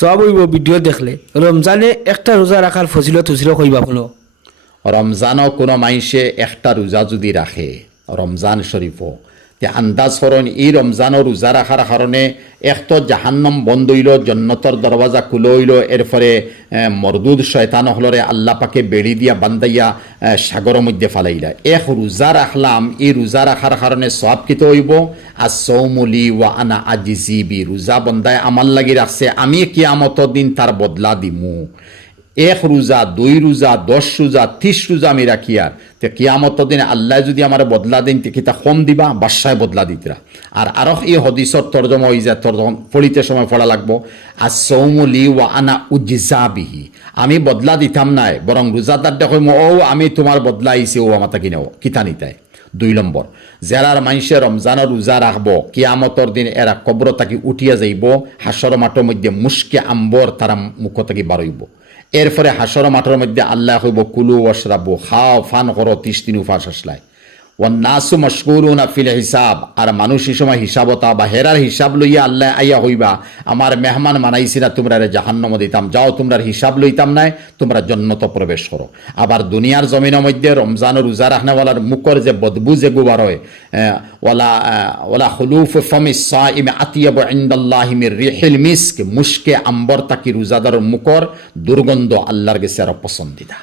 সব হইব ভিডিও দেখলে। রমজানে একটা রোজা রাখার ফজিলত হুজুরে কইবা বলো। রমজানও কোনো মাইসে একটা রোজা যদি রাখে রমজান শরীফও তে আন্দাজ করেন এই রমজানের রোজা রাখার কারণে এক তো জাহান্নম বন্ধ হইল, জন্নতর দরওয়াজা খুলে হইল, এরপরে মরদুদ শয়তান হলরে আল্লাহ পাকে বেড়ি দিয়া বান্দাইয়া সাগরের মধ্যে ফালাইলা। এক রোজা রাখলাম, এই রোজা রাখার কারণে সব কিতে হইব আর সৌমলি ওয়া আনা আজিজিবি, রোজা বন্দায় আমার লাগি রাখছে, আমি কিয়ামতের দিন তার বদলা দিমু। এক রোজা, 2 রোজা, 10 রোজা, 30 রোজা আমি রাখি আর তে কিয়ামতের দিনে আল্লাহ যদি আমার বদলা দিন তে কিতা কম দিবা, বাসায় বদলা দিতরা। আর আরো এই হদিসর তর্জমা হয়ে যায়, তর্জমা পড়িতে সময় পড়া লাগবো। আর সৌমলি ওয়া আনা উজ্জা বিহি, আমি বদলা দিতাম নাই, বরং রোজাদার দেখো ও আমি তোমার বদলা আইছে, ও আমার কিনেও কিতা নিতাই। 2 নম্বর, যারার মানুষে রমজানের রোজা রাখবো কিয়ামতর দিন এরা কবর থাকি উঠিয়া যাইব, হাসর মাঠের মধ্যে মুশকে আম্বর তারা মুখ থাকি বারইব। এরপরে হাসর মাঠের মধ্যে আল্লাহ কইব কুলু ওয়াশরাবু, খাও ফান করো, 30 দিন উপাস আসলাই। ওয়ান নাসু মাশগুরুনা ফিল হিসাব, আর মানুষ এই সময় হিসাবতা বা হেরার হিসাব লইয়া আল্লাহ আইয়া হইবা আমার মেহমান মানাইছি না, তোমরা জাহান্নামে দিতাম, যাও তোমরা হিসাব লইতাম নাই, তোমরা জান্নাতে প্রবেশ করো। আবার দুনিয়ার জমিনের মধ্যে রমজানের রোজা রাখনেওয়ালার মুখর যে বদবু যে গুবার হয়, ওয়ালা খুলুফ ফামিস সাইম আতিয়াবু ইনদাল্লাহি মির রিহিল মিস্ক, মুশকে আম্বর তাকি রোজাদার মুখর দুর্গন্ধ আল্লাহর কাছে আরো পছন্দিদা।